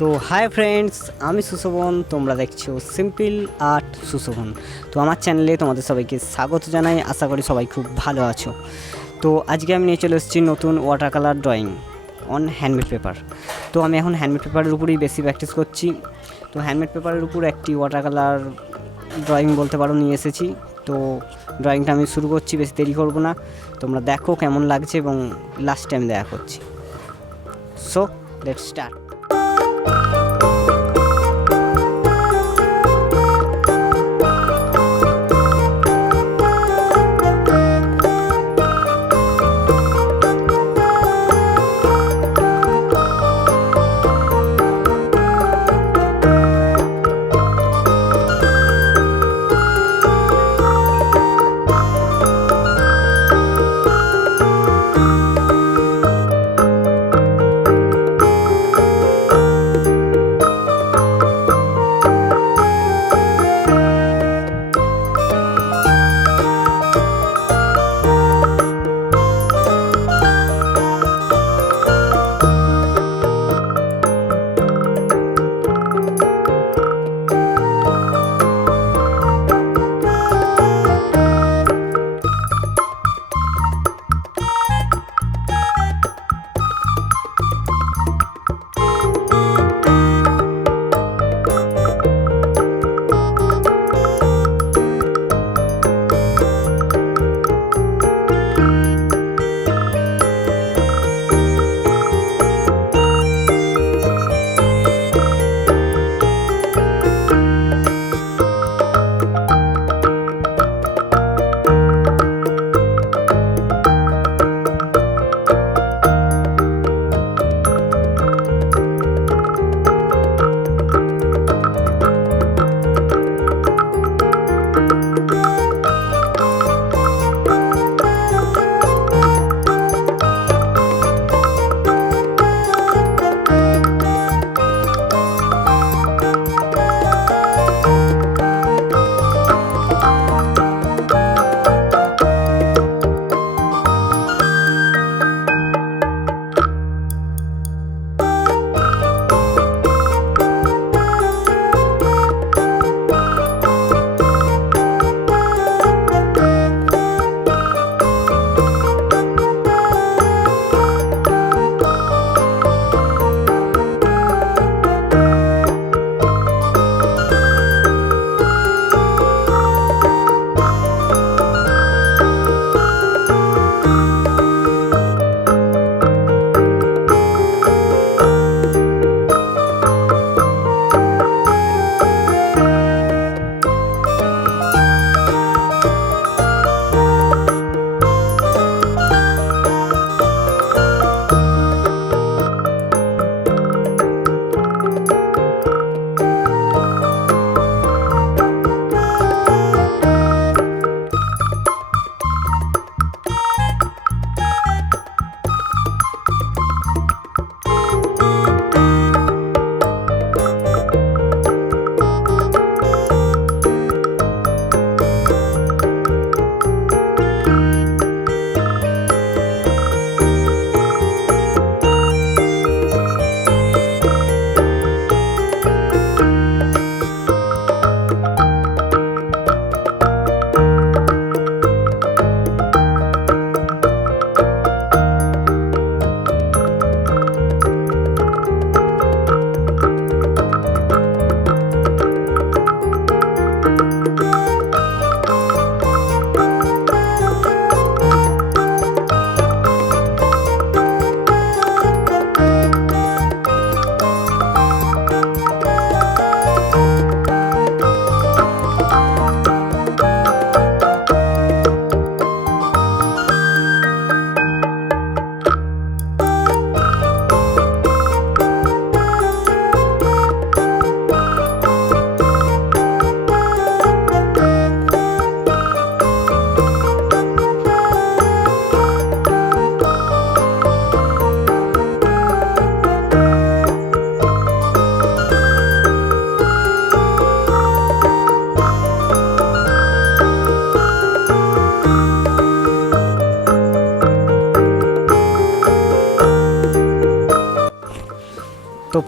তো hi friends, আমি সুশোভন, তোমরা দেখছো সিম্পল আর্ট সুশোভন। তো আমার চ্যানেলে তোমাদের সবাইকে স্বাগত জানাই। আশা করি সবাই খুব ভালো আছো। তো আজকে আমি নিয়ে চলে এসেছি নতুন water colour drawing on handmade paper. তো আমি এখন হ্যান্ডমেড পেপারের উপরেই বেশি প্র্যাকটিস করছি। তো হ্যান্ডমেড পেপারের উপর একটি ওয়াটার কালার ড্রয়িং বলতে পারো নিয়ে এসেছি। তো ড্রয়িংটা আমি শুরু করছি, বেশি দেরি করব না। তোমরা দেখো কেমন লাগছে এবং লাস্ট টাইম দেখা করছি। So let's start.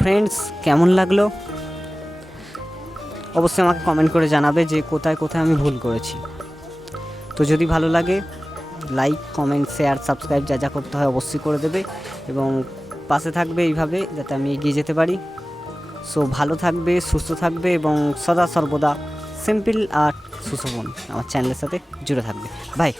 ফ্রেন্ডস, কেমন লাগলো অবশ্যই আমাকে কমেন্ট করে জানাবে যে কোথায় কোথায় আমি ভুল করেছি। তো যদি ভালো লাগে লাইক, কমেন্ট, শেয়ার, সাবস্ক্রাইব যা যা করতে হয় অবশ্যই করে দেবে এবং পাশে থাকবে এইভাবে যাতে আমি এগিয়ে যেতে পারি। সো ভালো থাকবে, সুস্থ থাকবে এবং সদা সর্বদা সিম্পল আর্ট সুশোভন আমার চ্যানেলের সাথে জুড়ে থাকবে। বাই।